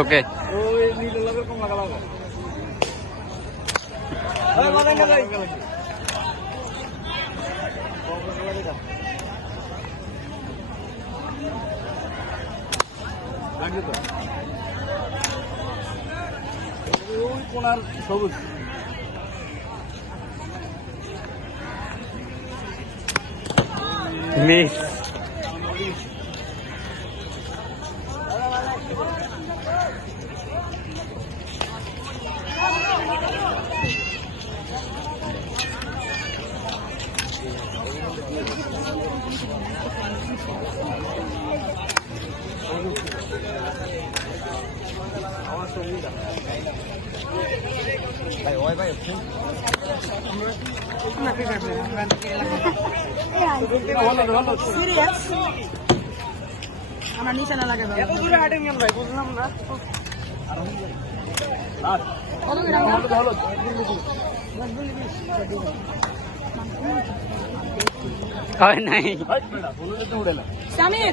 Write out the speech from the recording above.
ওকে সবুজ মিস আমার নিচে না লাগে এত দূরে হাঁটেন কেন ভাই বুঝলাম না হয় নাই সামির